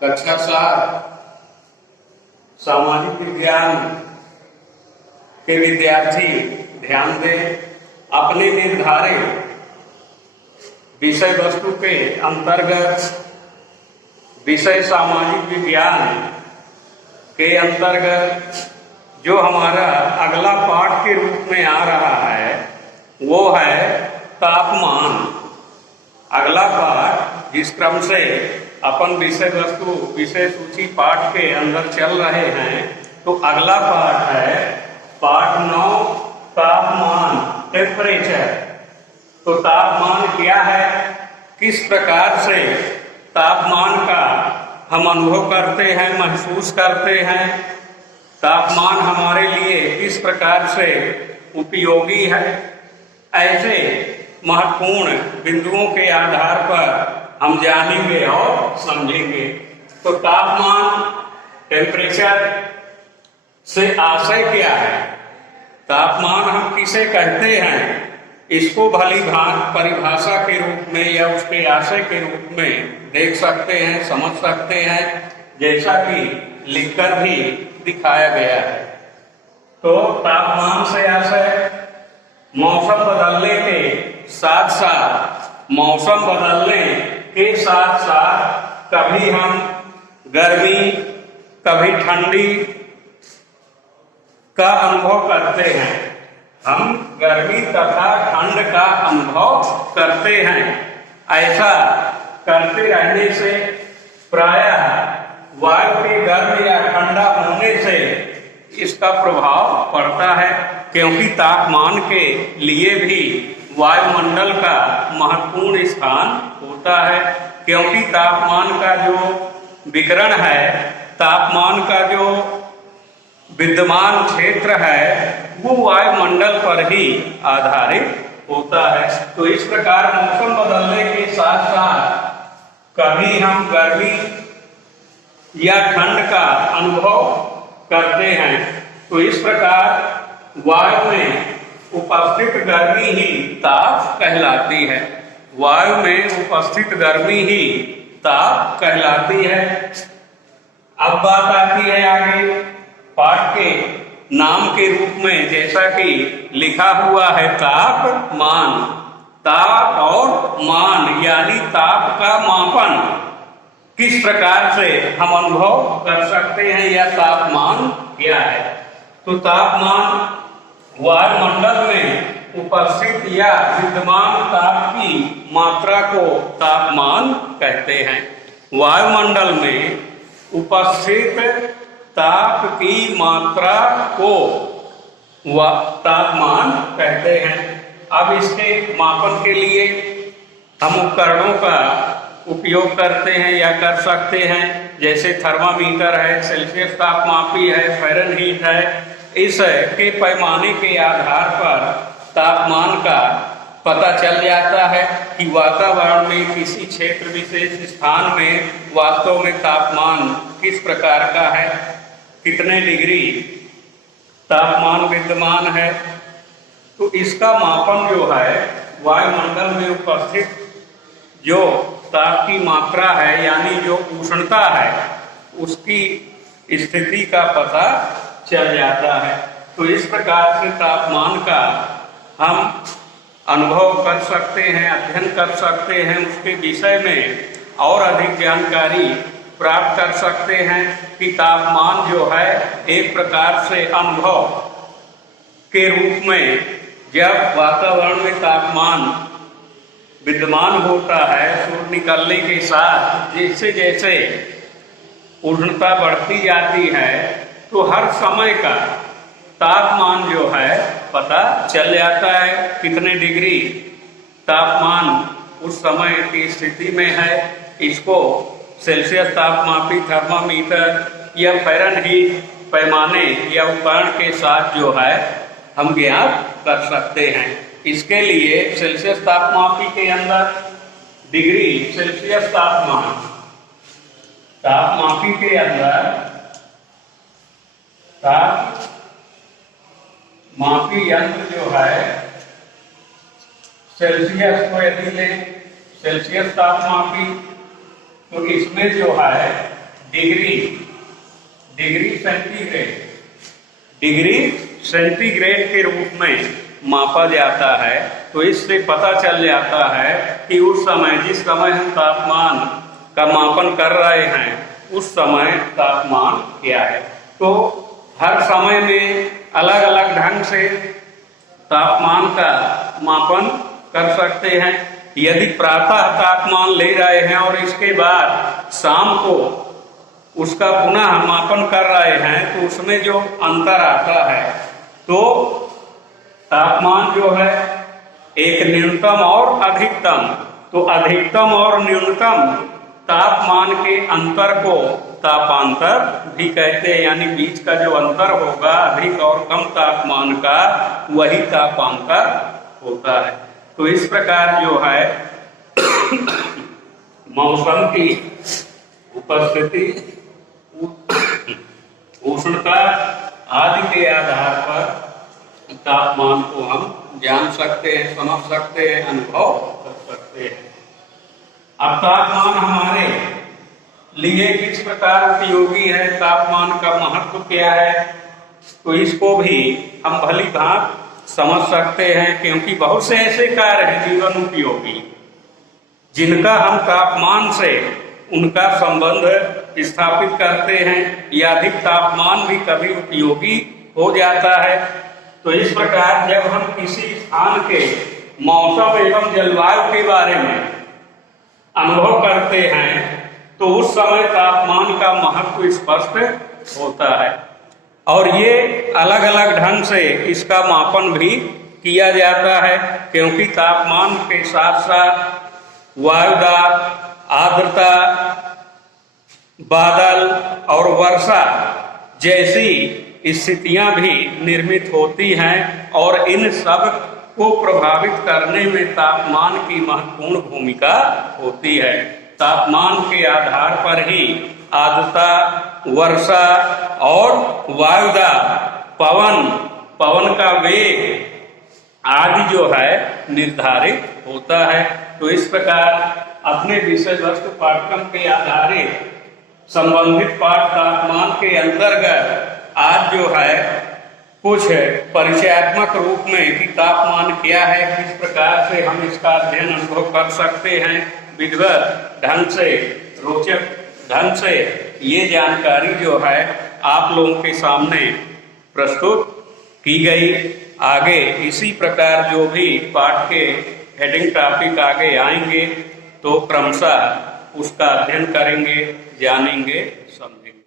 कक्षा 7 सामाजिक विज्ञान के विद्यार्थी ध्यान दें। अपने निर्धारित विषय वस्तु के अंतर्गत विषय सामाजिक विज्ञान के अंतर्गत जो हमारा अगला पाठ के रूप में आ रहा है वो है तापमान। अगला पाठ जिस क्रम से अपन विषय वस्तु विषय सूची पाठ के अंदर चल रहे हैं, तो अगला पाठ है पाठ 9 तापमान, टेम्परेचर। तो तापमान क्या है, किस प्रकार से तापमान का हम अनुभव करते हैं, महसूस करते हैं, तापमान हमारे लिए किस प्रकार से उपयोगी है, ऐसे महत्वपूर्ण बिंदुओं के आधार पर हम जानेंगे और समझेंगे। तो तापमान, टेम्परेचर से आशय क्या है, तापमान हम किसे कहते हैं, इसको भली भांति परिभाषा के रूप में या उसके आशय के रूप में देख सकते हैं, समझ सकते हैं, जैसा कि लिखकर भी दिखाया गया है। तो तापमान से आशय मौसम बदलने के साथ साथ, मौसम बदलने के साथ साथ कभी हम गर्मी कभी ठंडी का अनुभव करते हैं। हम गर्मी तथा ठंड का अनुभव करते हैं। ऐसा करते रहने से प्रायः वायु के गर्म या ठंडा होने से इसका प्रभाव पड़ता है, क्योंकि तापमान के लिए भी वायुमंडल का महत्वपूर्ण स्थान होता है। क्योंकि तापमान का जो विकिरण है, तापमान का जो विद्यमान क्षेत्र है, वो वायुमंडल पर ही आधारित होता है। तो इस प्रकार मौसम बदलने के साथ साथ कभी हम गर्मी या ठंड का अनुभव करते हैं। तो इस प्रकार वायु में उपस्थित गर्मी ही ताप कहलाती है। वायु में उपस्थित गर्मी ही ताप कहलाती है। अब बात आती है आगे पाठ के नाम के रूप में, जैसा कि लिखा हुआ है तापमान। ताप और मान यानी ताप का मापन किस प्रकार से हम अनुभव कर सकते हैं या तापमान क्या है। तो तापमान वायुमंडल में उपस्थित या विद्यमान ताप की मात्रा को तापमान कहते हैं। वायुमंडल में उपस्थित ताप की मात्रा को तापमान कहते हैं। अब इसके मापन के लिए हम उपकरणों का उपयोग करते हैं या कर सकते हैं, जैसे थर्मामीटर है, सेल्सियस तापमापी है, फ़ारेनहीट है। इस के पैमाने के आधार पर तापमान का पता चल जाता है कि वातावरण में किसी क्षेत्र विशेष स्थान में वास्तव में तापमान किस प्रकार का है, कितने डिग्री तापमान विद्यमान है। तो इसका मापन जो है वायुमंडल में उपस्थित जो ताप की मात्रा है यानी जो उष्णता है, उसकी स्थिति का पता चल जाता है। तो इस प्रकार से तापमान का हम अनुभव कर सकते हैं, अध्ययन कर सकते हैं, उसके विषय में और अधिक जानकारी प्राप्त कर सकते हैं कि तापमान जो है एक प्रकार से अनुभव के रूप में, जब वातावरण में तापमान विद्यमान होता है, सूर्य निकलने के साथ जैसे जैसे उष्णता बढ़ती जाती है, तो हर समय का तापमान जो है पता चल जाता है, कितने डिग्री तापमान उस समय की स्थिति में है। इसको सेल्सियस तापमापी थर्मामीटर या फ़ारेनहीट पैमाने या उपकरण के साथ जो है हम ज्ञात कर सकते हैं। इसके लिए सेल्सियस तापमापी के अंदर डिग्री सेल्सियस तापमापी के अंदर तापमापी यंत्र जो है सेल्सियस को यदि लें, सेल्सियस तापमापी, तो इसमें जो है डिग्री सेंटीग्रेड के रूप में मापा जाता है। तो इससे पता चल जाता है कि उस समय जिस समय हम तापमान का मापन कर रहे हैं उस समय तापमान क्या है। तो हर समय में अलग अलग ढंग से तापमान का मापन कर सकते हैं। यदि प्रातः तापमान ले रहे हैं और इसके बाद शाम को उसका पुनः मापन कर रहे हैं तो उसमें जो अंतर आता है, तो तापमान जो है एक न्यूनतम और अधिकतम, तो अधिकतम और न्यूनतम तापमान के अंतर को तापांतर भी कहते हैं। यानी बीच का जो अंतर होगा अधिक और कम तापमान का, वही तापांतर होता है। तो इस प्रकार जो है मौसम की उपस्थिति, उष्णता आदि के आधार पर तापमान को हम जान सकते हैं, समझ सकते हैं, अनुभव कर सकते हैं। अब तापमान हमारे लिए किस प्रकार उपयोगी है, तापमान का महत्व क्या है, तो इसको भी हम भली भांति समझ सकते हैं। क्योंकि बहुत से ऐसे कार्य हैं जीवन उपयोगी जिनका हम तापमान से उनका संबंध स्थापित करते हैं, या अधिक तापमान भी कभी उपयोगी हो जाता है। तो इस प्रकार जब हम किसी स्थान के मौसम एवं जलवायु के बारे में अनुभव करते हैं तो उस समय तापमान का महत्व स्पष्ट होता है। और ये अलग अलग ढंग से इसका मापन भी किया जाता है, क्योंकि तापमान के साथ साथ वायुदाब, आर्द्रता, बादल और वर्षा जैसी स्थितियां भी निर्मित होती हैं, और इन सब को प्रभावित करने में तापमान की महत्वपूर्ण भूमिका होती है। तापमान के आधार पर ही आर्द्रता, वर्षा और वायुदाब, पवन का वेग आदि जो है निर्धारित होता है। तो इस प्रकार अपने विषय वस्तु पाठ्यक्रम के आधारित संबंधित पाठ तापमान के अंतर्गत आज जो है कुछ परिचयात्मक रूप में कि तापमान क्या है, किस प्रकार से हम इसका अध्ययन अनुभव कर सकते हैं, विधिवत ढंग से, रोचक ढंग से ये जानकारी जो है आप लोगों के सामने प्रस्तुत की गई। आगे इसी प्रकार जो भी पाठ के हेडिंग टॉपिक आगे आएंगे तो क्रमशः उसका अध्ययन करेंगे, जानेंगे, समझेंगे।